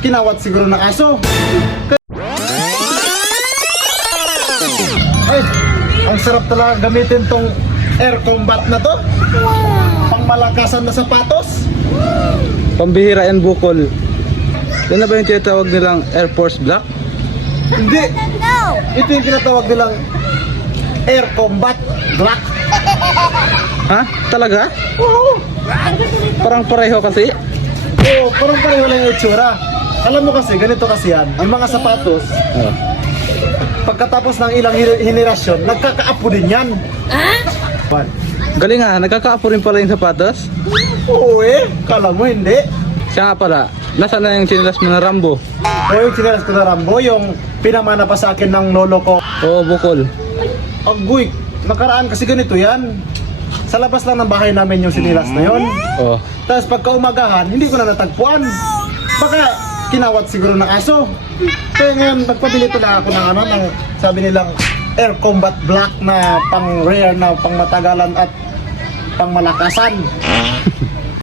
kinawat siguro ng aso. Ay, ang sarap talaga gamitin tong air combat na to. Pangmalakasan na sapatos. Pambihira yan, bukol. Yan na ba yung tinatawag nilang Air Force Black? Hindi. Ito yung tinatawag nilang air combat black. Ha? Talaga? Oo. Parang pareho kasi. Oo, parang pareho lang yung itsura. Alam mo kasi, ganito kasi yan. Yung mga sapatos, Oh. pagkatapos ng ilang henerasyon, nagkakaapo din yan. One. Galing nga, nagkakaapo rin pala yung sapatos. Oo eh, kala mo hindi. Siya nga pala, nasaan na yung chinilas mo na Rambo? O yung chinelas ko na Rambo, yung pinamana pa sa akin ng lolo ko. Oo, bukol. Agoy, nakaraan kasi ganito yan. Sa labas lang ng bahay namin yung sinilas na yon. Oh. Tapos pagka umagahan, hindi ko na natagpuan. Baka kinawat siguro ng aso. Kaya ngayon, nagpabili to na ako ng ano, ng sabi nilang air combat black na pang rare na pang matagalan at pang malakasan.